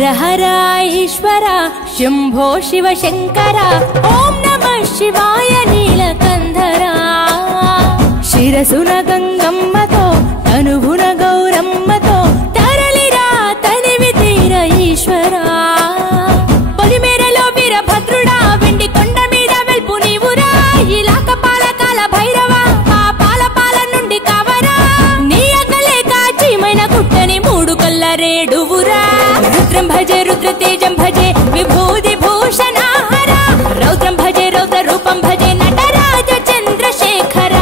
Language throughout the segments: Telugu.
హర హర ఈశ్వర శంభో శివ శంకర ఓం నమః శివాయ నీలకంధర శిరసున గంగమ్మతో తనువున గౌరమ్మతో తరలిరా తనివి తీర ఈశ్వరా పొలిమేరలో వీరభద్రుడా వెండి కొండ మీద వెల్పు నీవురా ఇలాక పాలకాల భైరవ పాపాల పాల నుండి కావరా నీ అకలే కాచీమైన కుట్టని మూడు కల్ల రేడువురా రుద్రం భజే రుద్ర తేజం భజే విభూతి భూషణ హర రౌద్రం భజే రౌద్ర రూపం భజే నటరాజ చంద్రశేఖర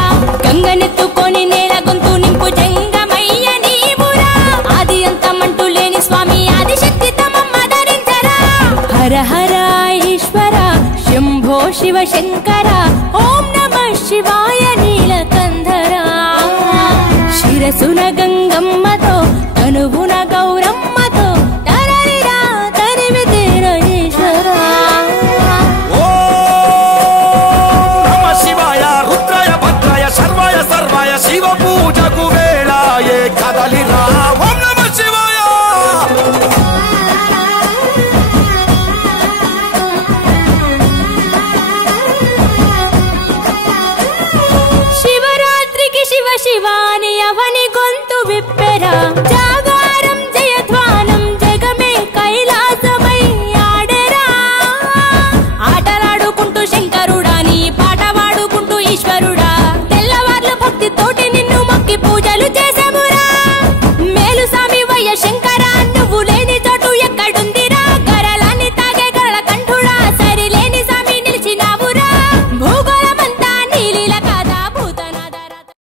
గంగనెత్తుకొని నేల గొంతు నింపు జంగమయ్య నీవురా ఆది అంతమంటూ లేని స్వామి ఆదిశక్తి తమమ్మ ధరించరా హర హర ఈశ్వర శంభో శివ శంకర ఓం నమః శివాయ నీలకంధర శిరసున గంగమ్మతో తనువున గౌరమ్మతో తరలిరా తనివి తీర ఈశ్వరా నమ శివాయ రుద్రాయ భద్రాయ సర్వాయ సర్వాయ శివ పూజకు వేళాయే కదలిరా ఓం నమ శివాయ శివరాత్రికి శివ శివాని అవని గొంతు విప్పెరా